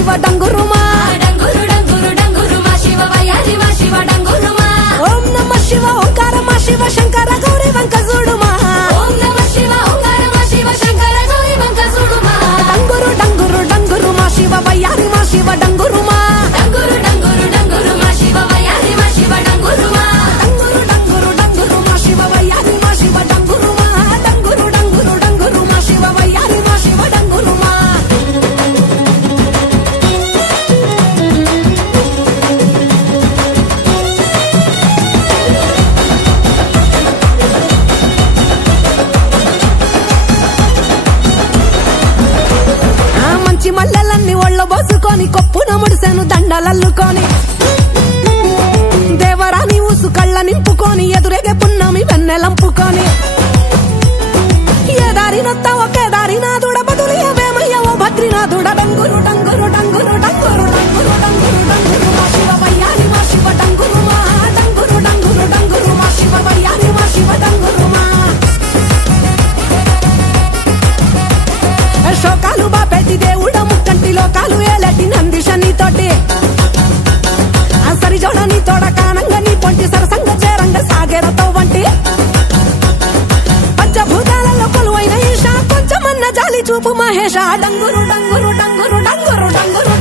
శివ డంగురుమా డంగురు డంగురు డంగురు మా శివ వయ్యారి మా శివ డంగురుమా ఓం నమ శివ ఓంకార మా శివ శంకర గౌరీ వంక చూడుమా ఓం నమ శివ ఓంకార మా శివ శంకర గౌరీ వంక చూడుమా డంగురు డంగురు డంగురు మా శివ వయ్యారి మా శివ డంగురుమా డంగురు డంగురు డంగురు మా శివ వయ్యారి మా శివ డంగురుమా డంగురు డంగురు డంగురు మా శివ వయ్యారి మా శివ డంగురుమా డంగురు డంగురు డంగురు మా శివ వయ్యారి మా శివ డంగురుమా ఆ మంచి మల్లెలన్నీ ఒళ్ళో బోసుకొని కొప్పున ముడిసెను దండలల్లుకొని దేవరాని ఊసు కళ్ళ నింపుకొని ఎదురేగే పున్నమి వెన్నెలంపుకొని ఏ దారినొత్తా ఒకే దారినాథుడ బదులియవేమయ్య ఓ భద్రినాథుడ డంగురు డంగురు డంగురు డంగురు డంగురు డంగురు డంగురు మా శివ వయ్యారి మా శివ డంగురుమా డంగురు డంగురు డంగురు మా శివ వయ్యారి మా శివ డంగురుమా శోకాలు బాపెట్టి దేవుడ ముక్కంటి లోకాలు ఏలటి నందిషని తోటి సరి జోడని తోడ కానంగ నీ పొంటి సరసంగ చేరంగ సాగేరతో వంటి పంచభూతాలలో కొలువైన ఈశ కొంచెమన్న జాలి చూపు మహేష డంగురు డంగురు డంగురు డంగురు డంగురు